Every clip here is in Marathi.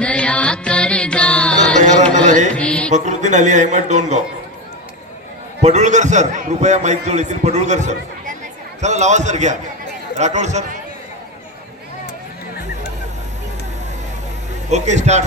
दया कर जा फकरुद्दीन अली अहमद डोनगाव. पडुळकर सर कृपया माईक जवळ येतील. पडुळकर सर चला लावा सर घ्या. Rathod sir okay start.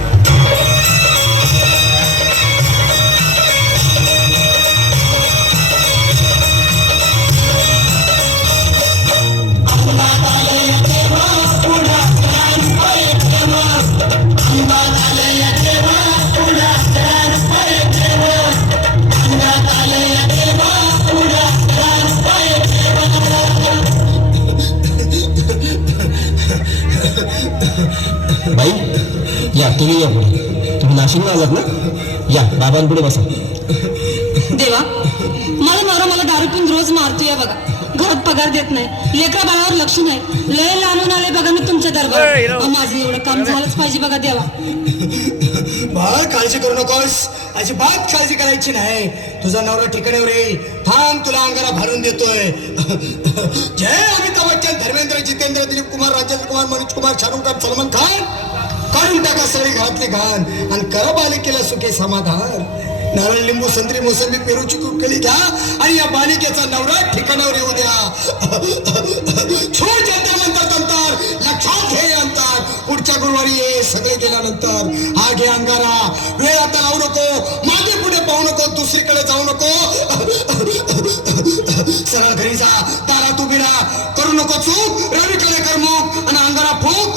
बाई या तुम्ही या पुढे. तुम्ही नाशिकला आलात ना. या बाबांपुढे बसा. देवा मला नवरा मला दारू पिऊन रोज मारतोय बघा. घरात पगार देत नाही. लेकरा बाळावर लक्ष नाही. लय लांबून आले बघा मी तुमच्या दरबार. माझं एवढं काम झालंच पाहिजे बघा देवा. बाळ काळजी करू नकोस. अजिबात काळजी करायची नाही. तुझा नवरा ठिकाण्यावर येईल. थांब तुला अंगाला भरून देतोय. जय अमिताभ बच्चन, धर्मेंद्र, जितेंद्र, दिलीप कुमार, राजेंद्र कुमार, मनोज कुमार, शाहरुख खान, सलमान खान. काढून टाका सगळी घरातले घाण आणि करा बालिकेला सुखे समाधान. नारळ, लिंबू, संत्री, मोसंबी, पेरूची कुकली घ्या आणि या बालिकेचा नवरा ठिकाणावर येऊ द्या. छोट जंतर मंतर तंतर लक्षात घे अंतर. पुढच्या गुरुवारी ये सगळे गेल्यानंतर. हा घे अंगारा. वेळ आता लावू नको. मागे पुढे पाहू नको. दुसरीकडे जाऊ नको. सरळ घरी जा. दारात उभी राहा. करू नको चूक. रवीकडे कर मुख आणि अंगारा फूक.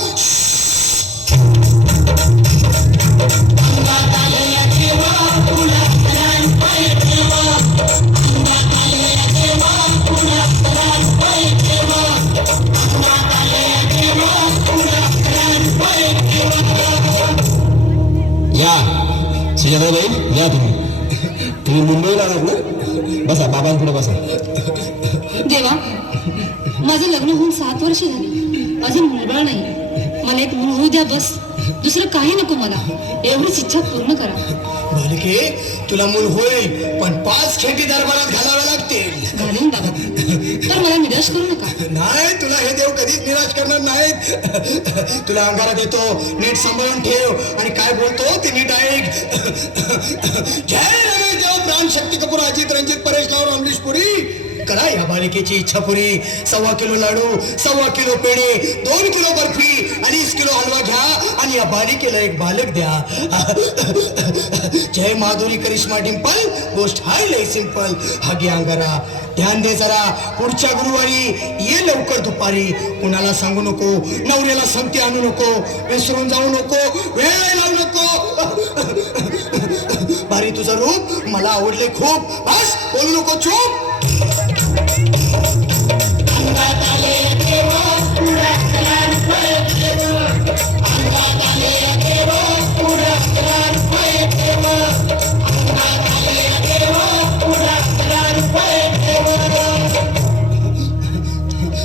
या सुजाताबाई या. तुम्ही मुंबईला आलात ना. बसा बाबांपुढे बसा. देवा माझं लग्न होऊन 7 वर्ष झाली. अजून मुलबाळ नाही. मला एक मूल होऊ द्या बस. दुसरं काही नको मला. एवढीच इच्छा पूर्ण करा. बालिके तुला मूल होईल पण 5 खेटी दरबारात घालाव्या लागतील. घालून बाबा तर मला निराश करू नका. नाही तुला हे देव कधीच निराश करणार नाहीत. तुला अंगारा देतो. नीट सांभाळून ठेव आणि काय बोलतो ते नीट ऐक. जय रमेश देव, प्राण, शक्ती कपूर, अजित, रंजित, परेश लावर, अमरीश पुरी. करा या बालिकेची इच्छा पुरी. 1.25 किलो लाडू, 1.25 किलो पेढे, 2 किलो बर्फी, 2.5 किलो हलवा घ्या आणि या बालिकेला एक बालक द्या. जय माधुरी, करिश्मा, डिंपल. गोष्ट हाय लय सिंपल. हा घे अंगारा. ध्यान दे जरा. पुढच्या गुरुवारी ये लवकर दुपारी. कुणाला सांगू नको. नवऱ्याला संगती आणू नको. विसरून जाऊ नको. वेळ लावू नको. भारी तुझं रूप मला आवडले खूप. बस बोलू नको. चूप.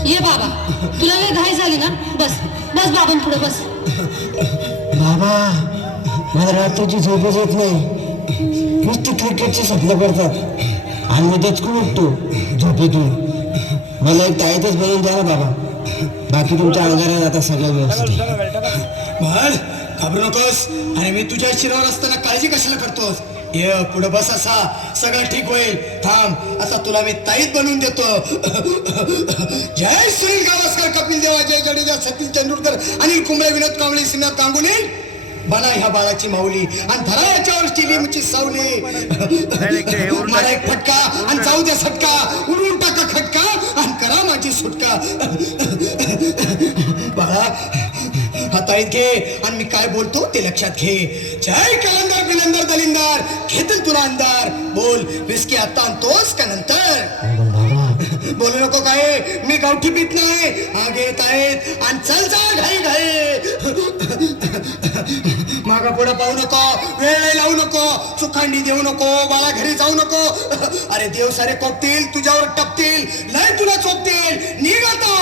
ये बाबा तुला लय घाई झाली ना. बस बस बाबांपुढे बस. बाबा मला रात्रीची झोपच येत नाही. नुसती क्रिकेटची स्वप्न करतात आणि मी दचकून उठतो झोपेतून. मला एक ताईतच बनवून द्या ना बाबा. बाकी तुमच्या अंगारात आता सगळं व्यवस्थित. बाळ घाबरू नकोस. आणि मी तुझ्या शिरावर असताना काळजी कशाला करतोस. ये पुढे बस. असा सगळं ठीक होईल. थांब आता तुला मी ताईत बनवून देतो. जय सुनील गावस्कर, कपिल देव, अजय जडेजा, सतीश तेंडुलकर, अनिल कुंबळे, विनोद कांबळे, श्रीनाथ गांगुली. बना ह्या बाळाची माऊली आणि धरा याच्यावर चिलीमची सावली. मला एक फटका आणि जाऊ द्या सटका. उडून टाका खटका आणि करा माझी सुटका. बाळा हाताळीत घे आणि मी काय बोलतो ते लक्षात घे. जय कलंदर, बिलंदर, दलिंदर. घेतील तुला अंधार. बोल विस्की आता आणतोस का नंतर. बोलू नको काय. मी गावठी पीत नाही. हा घेत आहेत आणि चल जा घाई घाई. मागा पुढे पाहू नको. वेळ लावू नको. चुखांडी देऊ नको. बाळा घरी जाऊ नको. अरे देव सारे कोपतील तुझ्यावर टपतील. लय तुला चोपतील. निघ आता.